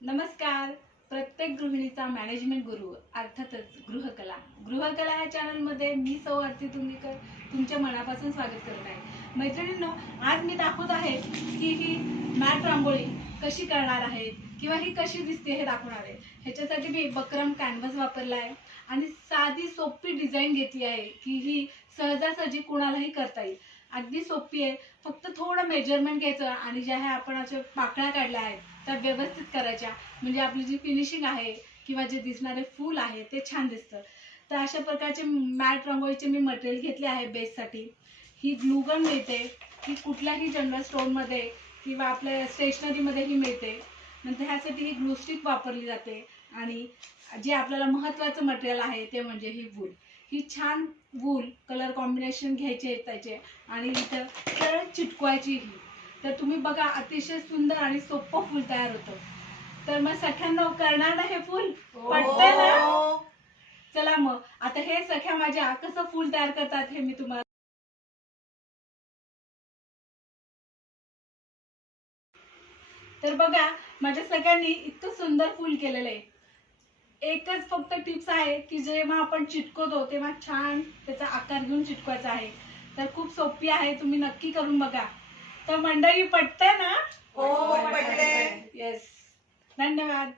नमस्कार. प्रत्येक गृहिणीचा मॅनेजमेंट गुरु अर्थातच गृहकला. गृहकला ह्या चॅनलमध्ये मी सौ आरती तुंगीकर तुमच्या मनापासून स्वागत करत आहे. मैत्रिणींनो आज मी दाखवत आहे की ही मॅट रांगोळी कशी करणार आहेत? किंवा ही कशी दिसते हे दाखवणार आहे. ह्याच्यासाठी मी बकरम कॅनव्हास वापरला आहे आणि साधी सोपी डिझाईन घेतली आहे की ही सहजासहजी कुणालाही करता येईल. अगदी सोपी आहे. फक्त थोडं मेजरमेंट घ्यायचं आणि ज्या ह्या आपण अशा पाकळ्या काढल्या आहेत त्या व्यवस्थित करायच्या. म्हणजे आपली जी फिनिशिंग आहे किंवा जे दिसणारे फूल आहे ते छान दिसतं. तर अशा प्रकारचे मॅट रंगोळीचे मी मटेरियल घेतले आहे बेससाठी ही ग्लुगन मिळते. ही कुठल्याही जनरल स्टोअरमध्ये किंवा आपल्या स्टेशनरीमध्येही मिळते. नंतर ह्यासाठी ही ग्लू स्टिक वापरली जाते. आणि जे आपल्याला महत्त्वाचं मटेरियल आहे ते म्हणजे ही वूल ही छान वूल कलर कॉम्बिनेशन घ्यायचे त्याचे आणि इथं सरळ चिटकवायची ही. तर तुम्ही बघा अतिशय सुंदर आणि सोपं फूल तयार होतं. तर मग सख्यांना करणार ना हे फूल पटतंय ना? चला मग. आता हे सख्या माझ्या कसं फूल तयार करतात हे मी तुम्हाला तर बघा माझ्या सगळ्यांनी इतकं सुंदर फूल केलेलं आहे. एकच फक्त टिप्स आहे की जेव्हा आपण चिटकवतो तेव्हा छान त्याचा आकार घेऊन चिटकवायचा आहे. तर खूप सोपी आहे तुम्ही नक्की करून बघा. तर मंडळी पटतंय ना? हो. येस धन्यवाद.